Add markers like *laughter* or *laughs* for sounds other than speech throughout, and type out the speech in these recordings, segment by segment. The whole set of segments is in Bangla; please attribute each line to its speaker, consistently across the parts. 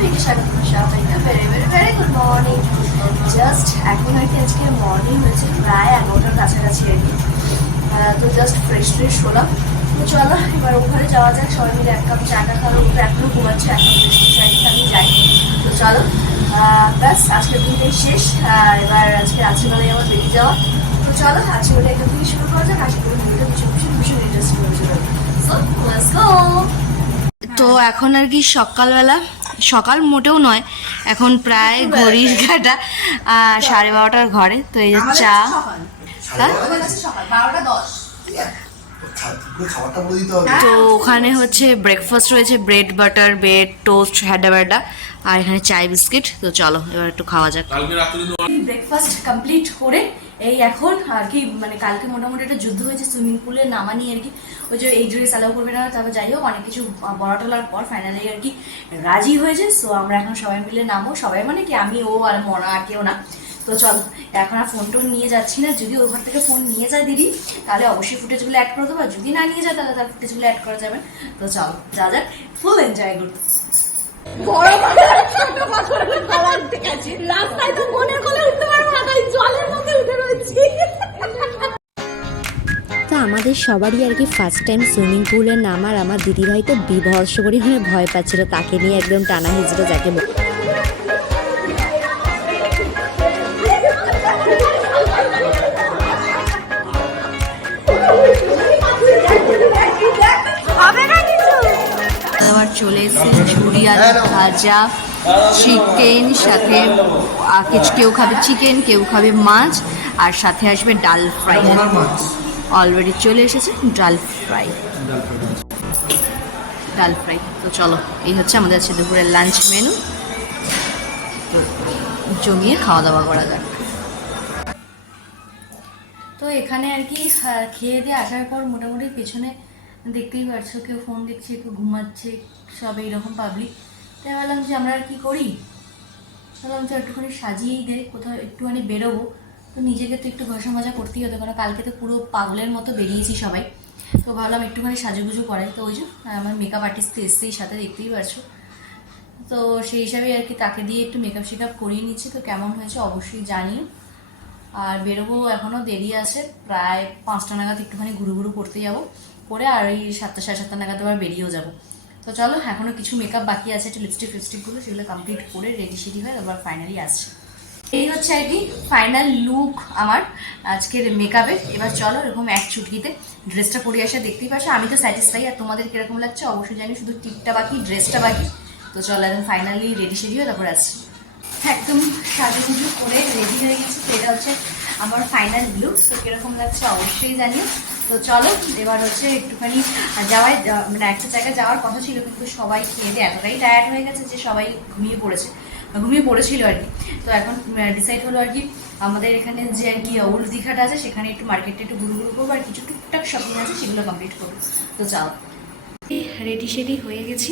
Speaker 1: সবাইকে স্বাগত সবাইকে very very very good morning just এখন আর কি আজকে মর্নিং হয়েছে প্রায় এগারোটার কাছাকাছি আর কি। তো জাস্ট ফ্রেশ ফ্রেশ হলাম। তো চলো, এবার ওখানে যাওয়া যাক। সবাই মিলে এক কাপ চা টা খাওয়ার ওপরে এখনও ঘুমাচ্ছে চাই আমি যাই। তো চলো ব্যাস, আজকের দিনটাই শেষ। এবার আজকে রাত্রিবেলায় আমার বেরিয়ে যাওয়া। তো চলো, আজকে ওটা একটু শুরু করা যাক। আজকে ভিডিওটা ভীষণ ভীষণ ভীষণ ইন্টারেস্টিং হয়েছিল সো লেটস গো তো এখন আর কি সকালবেলা সকাল মোটেও নয় এখন প্রায় ঘড়ির আহ, সাড়ে বারোটার ঘরে তো এই যে চা। হ্যাঁ? তো ওখানে হচ্ছে ব্রেকফাস্ট রয়েছে ব্রেড বাটার ব্রেড টোস্ট হ্যাডা ব্যাডা আর এখানে চাই বিস্কিট তো চলো এবার একটু খাওয়া যাক। ব্রেকফাস্ট কমপ্লিট করে এই এখন আর কি মানে কালকে মোটামুটি একটা যুদ্ধ হয়েছে সুইমিং পুলে নামা নিয়ে আর কি। ওই যে এই ড্রেস অ্যালাউ করবে না, তারপর যাই হোক, অনেক কিছু বড় টলার পর ফাইনালি আর কি রাজি হয়েছে। সো আমরা এখন সবাই মিলে নামো। সবাই মানে কি, আমি, ও আর মনা আর কেউ না। তো চলো, এখন আর ফোন টোন নিয়ে যাচ্ছি না। যদি ওর ঘর থেকে ফোন নিয়ে যায় দিদি, তাহলে অবশ্যই ফুটেজগুলো অ্যাড করে দেবো। যদি না নিয়ে যায়, তাহলে তার ফুটেজগুলো অ্যাড করা যাবে তো চলো, যা যাক ফুল এনজয় করতে।
Speaker 2: রাস্তায় তো মনের কোলে উঠতে পারব জলের মধ্যে উঠে রয়েছি।
Speaker 3: তো আমাদের সবারই আর কি ফার্স্ট টাইম সুইমিং পুলে নামার। আমার দিদিভাই তো বিভৎস পরিমাণে ভয় পাচ্ছিল তাকে নিয়ে একদম টানা হিজড়ে যাকে
Speaker 1: চলে এসেছে ঝুড়ি আলু ভাজা। চিকেন সাথে কেউ খাবে চিকেন কেউ খাবে মাছ, আর সাথে আসবে ডাল ফ্রাই। অলরেডি চলে এসেছে ডাল ফ্রাই। ডাল ফ্রাই। তো চলো, এই হচ্ছে আমাদের আছে দুপুরের লাঞ্চ মেনু তো জমিয়ে খাওয়া দাওয়া করা যাক। তো এখানে আর কি খেয়ে দিয়ে আসার পর মোটামুটি পেছনে দেখতেই পারছ, কেউ ফোন দেখছে, কেউ ঘুমাচ্ছে, সব এইরকম পাবলিক তাই ভাবলাম যে আমরা আর কি করি? ভাবলাম যে একটুখানি সাজিয়েই দে কোথাও একটুখানি বেরোবো। তো নিজেকে তো একটু ঘষা মাজা করতেই হতো, কারণ কালকে তো পুরো পাগলের মতো বেরিয়েছি সবাই। তো ভাবলাম একটুখানি সাজুগুজু করাই। তো ওই যে আমার মেকআপ আর্টিস্ট তো এসছেই সাথে, দেখতেই পারছ। তো সেই হিসাবে আর কি তাকে দিয়ে একটু মেকআপ শেকআপ করিয়ে নিচ্ছি। তো কেমন হয়েছে অবশ্যই জানিও আর বেরোবো এখনও দেরি আছে। প্রায় পাঁচটা নাগাদ একটুখানি ঘুরু ঘুরু করতে যাব। করে আর ওই সাতটা, সাড়ে সাতটা নাগাদ আবার বেরিয়েও যাব। তো চলো এখনও কিছু মেকআপ বাকি আছে, একটু লিপস্টিক ফিপস্টিকগুলো সেগুলো কমপ্লিট করে রেডি সেডি হয়ে তারপর ফাইনালি আসছে। এই হচ্ছে আর কি ফাইনাল লুক আমার আজকের মেকআপের এবার চলো, এরকম এক চুটকিতে ড্রেসটা পরে আসা দেখতেই পাচ্ছ আমি তো স্যাটিসফাই আর তোমাদের কীরকম লাগছে? অবশ্যই জানি, শুধু টিপটা বাকি ড্রেসটা বাকি। তো চলো, একদম ফাইনালি রেডি সেডি হয়ে তারপর আসছি। একদম সাজুগুজু করে রেডি হয়ে গেছি। তো এটা হচ্ছে আমার ফাইনাল লুক তো কীরকম লাগছে অবশ্যই জানিও। তো চলো, এবার হচ্ছে একটুখানি যাওয়ায় মানে একটা জায়গায় যাওয়ার কথা ছিল, কিন্তু সবাই খেয়ে দিয়ে এতটাই টায়ার্ড হয়ে গেছে যে সবাই ঘুমিয়ে পড়েছে। ঘুমিয়ে পড়েছিল আর কি। তো এখন ডিসাইড হলো আর কি, আমাদের এখানে যে আর কি ওল্ড দীঘাটা আছে, সেখানে একটু মার্কেটটা একটু ঘুরু ঘুরু করব, আর কিছু টুকটাক শপিং আছে, সেগুলো কমপ্লিট করব। তো চলো। রেডি, সেডি হয়ে গেছি।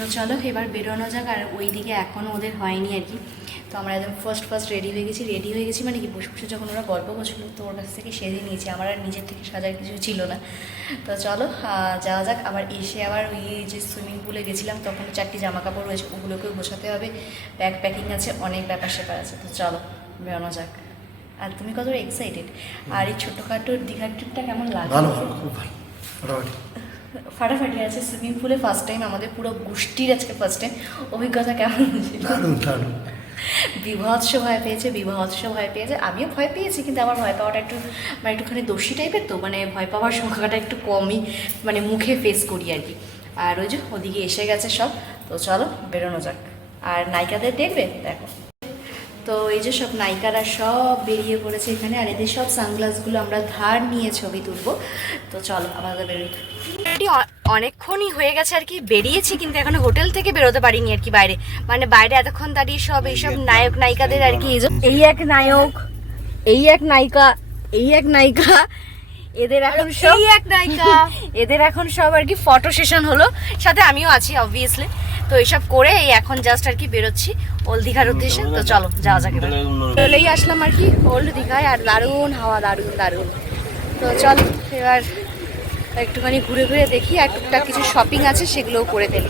Speaker 1: তো চলো এবার বেরোনো যাক, আর ওই দিকে এখনও ওদের হয়নি আর কি। তো আমরা একদম ফার্স্ট ফার্স্ট রেডি হয়ে গেছি রেডি হয়ে গেছি মানে কি, বসে বসে যখন ওরা গল্প করছিল, তো ওর কাছ থেকে সেজে নিয়েছি। আমার আর নিজের থেকে সাজার কিছু ছিল না। তো চলো যাওয়া যাক। আবার এসে আবার ওই যে সুইমিং পুলে গেছিলাম, তখন চারটি জামা কাপড় রয়েছে, ওগুলোকেও গোছাতে হবে। ব্যাগ প্যাকিং আছে, অনেক ব্যাপার স্যাপার আছে। তো চলো, বেরোনো যাক। আর তুমি কত এক্সাইটেড আর এই ছোটোখাটো দীঘার ট্রিপটা কেমন লাগে
Speaker 4: ভালো খুব ভালো।
Speaker 1: ফাটাফাটি আছে সুইমিং পুলে ফার্স্ট টাইম আমাদের পুরো গোষ্ঠীর আজকে ফার্স্ট টাইম অভিজ্ঞতা কেমন
Speaker 4: দারুণ দারুণ।
Speaker 1: বিভৎস ভয় পেয়েছে বিভৎস ভয় পেয়েছে। আমিও ভয় পেয়েছি কিন্তু আমার ভয় পাওয়াটা একটু মানে একটুখানি দোষী টাইপের তো মানে ভয় পাওয়ার সংখ্যাটা একটু কমই মানে মুখে ফেস করি আর কি। আর ওই যে ওদিকে এসে গেছে সব। তো চলো বেরোনো যাক। আর নায়িকাদের দেখবে? দেখো। তো এই যে সব নায়িকারা সব বেরিয়ে পড়েছে এখানে আর এদের সব সানগ্লাসগুলো আমরা ধার নিয়ে ছবি তুলবো। তো চলো আমাদের বেরোই অনেকক্ষণই হয়ে গেছে আর কি বেরিয়েছি কিন্তু এখনও হোটেল থেকে বেরোতে পারিনি আর কি বাইরে। মানে বাইরে এতক্ষণ দাঁড়িয়ে সব এইসব নায়ক নায়িকাদের আর কি এই এই এক নায়ক এই এক নায়িকা এই এক নায়িকা এদের এখন সব এক নায়িকা। *laughs* এদের এখন সব আর কি ফটো সেশন হলো। সাথে আমিও আছি অবভিয়াসলি তো এইসব করে এই এখন জাস্ট আর কি বেরোচ্ছি। ওল্ড দীঘার উদ্দেশ্যে। তো চলো যাওয়া যাক এবার। চলেই আসলাম আর কি ওল্ড দীঘায় আর দারুণ হাওয়া দারুণ দারুণ। তো চলো এবার একটুখানি ঘুরে ঘুরে দেখি আর টুকটাক কিছু শপিং আছে সেগুলোও করে দেব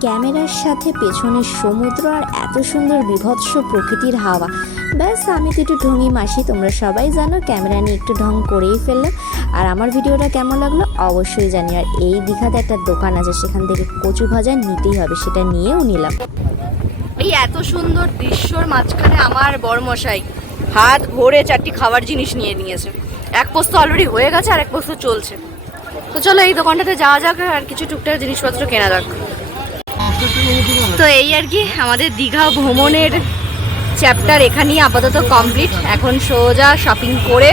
Speaker 3: ক্যামেরার সাথে পেছনের সমুদ্র আর এত সুন্দর বিভৎস প্রকৃতির হাওয়া। ব্যাস, আমি তো একটু ঢঙি মাসি, তোমরা সবাই জানো, ক্যামেরা নিয়ে একটু ঢং করেই ফেললাম। আর আমার ভিডিওটা কেমন লাগল অবশ্যই জানি। আর এই দীঘাতে একটা দোকান আছে, সেখান থেকে কচু ভাজা নিতেই হবে, সেটা নিয়েও নিলাম।
Speaker 1: এই এত সুন্দর দৃশ্যর মাঝখানে আমার বড়মশাই হাত ভরে চারটি খাবার জিনিস নিয়ে নিয়েছে। এক পোস্ত অলরেডি হয়ে গেছে, আর এক পোস্ত চলছে। তো চলো এই দোকানটাতে যাওয়া যাক, আর কিছু টুকটাক জিনিসপত্র কেনা যাক। তো এই আর কি, আমাদের দীঘা ভ্রমণের চ্যাপ্টার এখানেই আপাতত কমপ্লিট এখন সোজা শপিং করে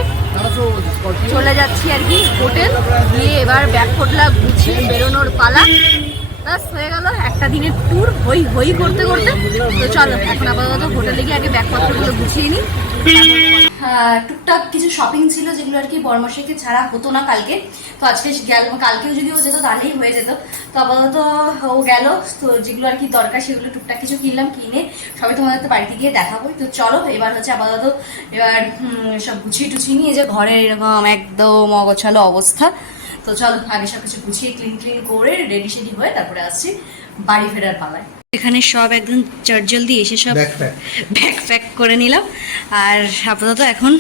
Speaker 1: চলে যাচ্ছি আর কি হোটেল। গিয়ে এবার ব্যাগ ফোটলা গুছিয়ে বেরোনোর পালা। ব্যাস, হয়ে গেল একটা দিনের ট্যুর হই হই করতে করতে। তো চলো, এখন আপাতত হোটেলে গিয়ে আগে ব্যাগপত্রগুলো গুছিয়ে নিই। টুকটাক কিছু শপিং ছিল যেগুলো আর কি বর্মাশাইকে ছাড়া হতো না কালকে। তো আজকে গেল, কালকেও যদি ও যেত তাহলেই হয়ে যেত। তো আপাতত ও গেল, তো যেগুলো আর কি দরকার সেগুলো টুকটাক কিছু কিনলাম, কিনে সবাই তোমাদের তো বাড়িতে গিয়ে দেখাবো। তো চলো, এবার হচ্ছে আপাতত এবার সব গুছিয়ে টুছিয়ে নিয়ে যে ঘরের এরকম একদম অগোছালো অবস্থা। তো চলো, আগে সব কিছু গুছিয়ে ক্লিন ক্লিন করে রেডি সেডি হয়ে তারপরে আসছি বাড়ি ফেরার পালায়। এখানে সব একদম চটজলদি এসে সব. ব্যাগ প্যাক করে নিলাম। আর আপাতত এখন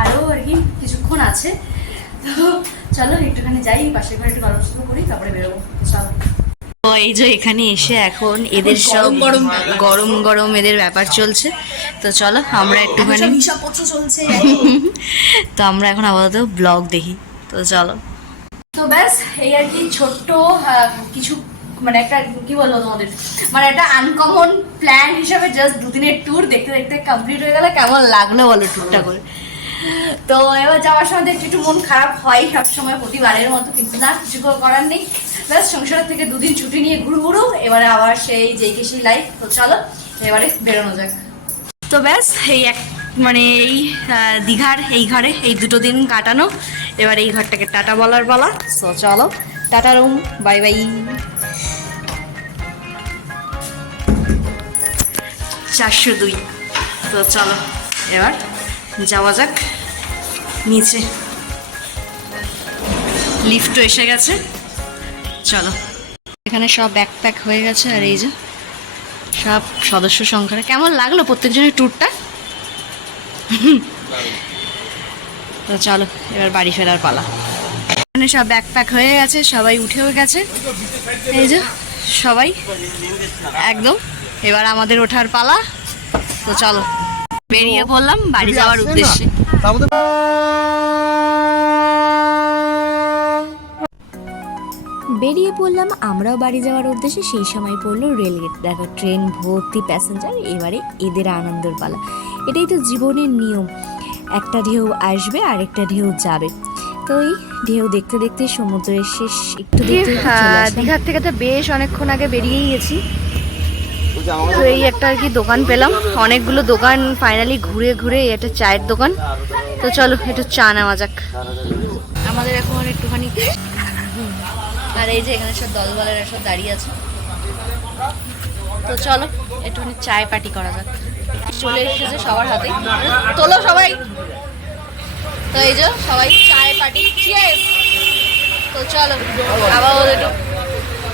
Speaker 1: আরও আর কি কিছুক্ষণ আছে। তো চলো একটুখানি যাই পাশের ঘরে একটু গল্প সল্প করি তারপরে বেরোবো। চলো। এই যে এখানে এসে এখন এদের সব গরম গরম গরম এদের ব্যাপার চলছে। তো চলো আমরা একটুখানি
Speaker 2: চলছে।
Speaker 1: তো আমরা এখন আপাতত ব্লগ দেখি। তো চলো। তো ব্যাস এই আর কি ছোট্ট কিছু মানে একটা কি বলব তোমাদের? মানে একটা আনকমন প্ল্যান হিসাবে জাস্ট দুদিনের ট্যুর দেখতে দেখতে কমপ্লিট হয়ে গেল কেমন লাগল বলো ট্যুরটা করে? তো এবার যাওয়ার সময় তো একটু মন খারাপ হয়, সবসময় প্রতিবারের মতো কিন্তু না, কিছু করে করার নেই। ব্যাস সংসার থেকে দুদিন ছুটি নিয়ে ঘুরু ঘুরু এবারে আবার সেই যেই সেই লাইফ তো চলো, এবারে বেরোনো যাক। তো ব্যাস, এই এক মানে এই দীঘার এই ঘরে এই দুটো দিন কাটানো। এবার এই ঘরটাকে টাটা বলার বলা সো চলো। Tata room bye bye. চারশো দুই। তো চলো এবার যাওয়া যাক নিচে। লিফটও এসে গেছে। চলো। এখানে সব ব্যাকপ্যাক হয়ে গেছে আর এই যে সব সদস্য সংখ্যাটা। কেমন লাগল প্রত্যেকজনের ট্যুরটা তো চলো এবার বাড়ি ফেরার পালা। এখানে সব ব্যাকপ্যাক হয়ে গেছে সবাই উঠেও গেছে। এই যে সবাই। একদম। এবার আমাদের ওঠার পালা। তো চলো বেরিয়ে পড়লাম বাড়ি যাওয়ার উদ্দেশ্যে।
Speaker 3: বেরিয়ে পড়লাম আমরাও বাড়ি যাওয়ার উদ্দেশ্যে। সেই সময় পড়ল রেলগেট। দেখো ট্রেন ভর্তি প্যাসেঞ্জার এবারে এদের আনন্দের পালা। এটাই তো জীবনের নিয়ম। একটা ঢেউ আসবে আরেকটা ঢেউ যাবে। তো এই ঢেউ দেখতে দেখতে সমুদ্রের শেষ একটু আসলাম।
Speaker 1: দীঘার থেকে তো বেশ অনেকক্ষণ আগে বেরিয়েই গেছি। তো এই একটা আর কি দোকান পেলাম। অনেকগুলো দোকান ফাইনালি ঘুরে ঘুরে এই একটা চায়ের দোকান। তো চলো একটু চা নেওয়া যাক। আমাদের এখন একটুখানি আর এই যে এখানে সব দলবলেরা সব দাঁড়িয়ে আছে। তো চলো একটুখানি চায় পার্টি করা যাক। চলে এসেছে সবার হাতে তোলো সবাই। তো এই যে সবাই চায় পার্টি! তো চলো আবার ওদের একটু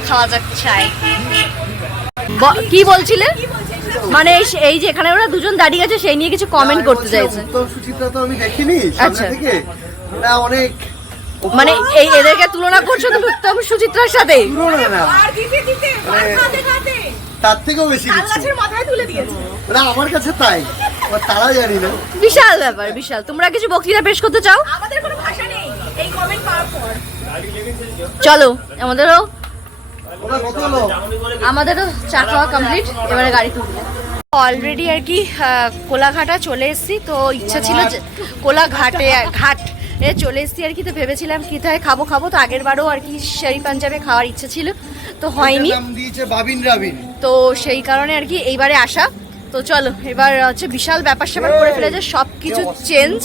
Speaker 1: খাওয়া যাক চায়। কি বলছিলে? মানে এই- এই যে এখানে ওরা দুজন দাঁড়িয়ে আছে সেই নিয়ে কিছু কমেন্ট করতে চাইছে।
Speaker 4: সুচিত্রা তো আমি দেখিনি
Speaker 1: আচ্ছা।
Speaker 4: থেকে ওরা অনেক
Speaker 1: মানে এই এদেরকে তুলনা করছ তুমি উত্তম সুচিত্রার সাথে
Speaker 4: না তার থেকেও বেশি কিছু
Speaker 2: গাছের মাথায় তুলে দিয়েছে।
Speaker 4: ওরা আমার কাছে তাই। তারা জানি না।
Speaker 1: বিশাল ব্যাপার বিশাল। তোমরা কিছু বক্তৃতা পেশ করতে চাও?
Speaker 2: আমাদের কোনো ভাষা নেই। এই কমেন্ট পাওয়ার পর।
Speaker 1: চলো আমাদেরও আমাদেরও চা খাওয়া কমপ্লিট এবারে গাড়ি তুলবো। অলরেডি আর কি কোলাঘাটা চলে এসেছি তো ইচ্ছা ছিল যে কোলাঘাটে ঘাট এ চলে এসেছি আর কি। তো ভেবেছিলাম কোথায় খাব খাব। তো আগের বারও আর কি শেরি পাঞ্জাবে খাওয়ার ইচ্ছে ছিল। তো হয়নি। তো সেই কারণে আর কি এইবারে আসা। তো চলো এবার হচ্ছে বিশাল ব্যাপার স্যাপার করে ফেলেছে সব কিছু চেঞ্জ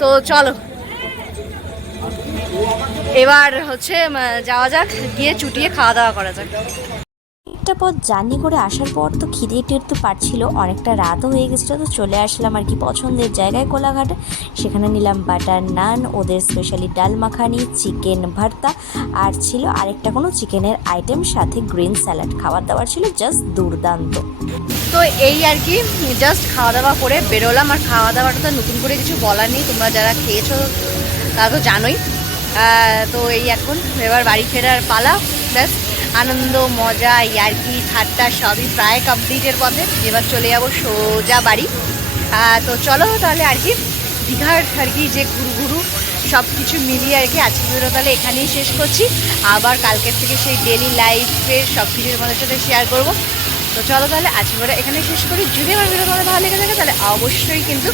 Speaker 1: তো চলো। এবার হচ্ছে যাওয়া যাক গিয়ে চুটিয়ে খাওয়া দাওয়া করা যাক।
Speaker 3: অনেকটা পথ জার্নি করে আসার পর তো খিদে টের তো পারছিল অনেকটা রাতও হয়ে গেছিল তো চলে আসলাম আর কি পছন্দের জায়গায় কোলাঘাটে। সেখানে নিলাম বাটার নান, ওদের স্পেশালি ডাল মাখানি চিকেন ভর্তা আর ছিল আরেকটা কোনো চিকেনের আইটেম সাথে গ্রিন স্যালাড খাবার দাবার ছিল জাস্ট দুর্দান্ত।
Speaker 1: তো এই আর কি জাস্ট খাওয়া দাওয়া করে বেরোলাম আর খাওয়া দাওয়াটা তো নতুন করে কিছু বলার নেই, তোমরা যারা খেয়েছো তা তো জানোই। তো এই এখন, এবার বাড়ি ফেরার পালা, ব্যাস। আনন্দ, মজা ইয়ার্কি ঠাট্টা সবই প্রায় কমপ্লিটের পথে। এবার চলে যাব সোজা বাড়ি। তো চলো তাহলে আর কি, দীঘার আর কি যে ঘুরু ঘুরু সব কিছু মিলিয়ে আর কি আজকে তাহলে এখানেই শেষ করছি। আবার কালকের থেকে সেই ডেলি লাইফের সব কিছুর তোমাদের সাথে শেয়ার করব। তো চলো তাহলে আজকে ভিডিও এখানে শেষ করি। যদি আমার ভিডিও তোমাদের ভালো লেগে থাকে তাহলে অবশ্যই কিন্তু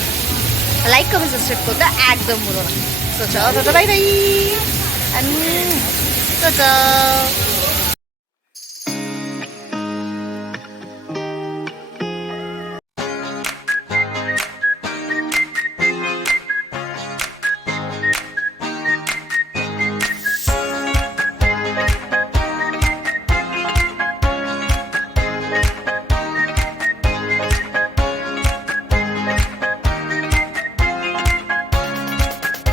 Speaker 1: লাইক কমেন্ট সাবস্ক্রাইব করতে একদম ভুলো না। তো চলো, তো বাই বাই তো।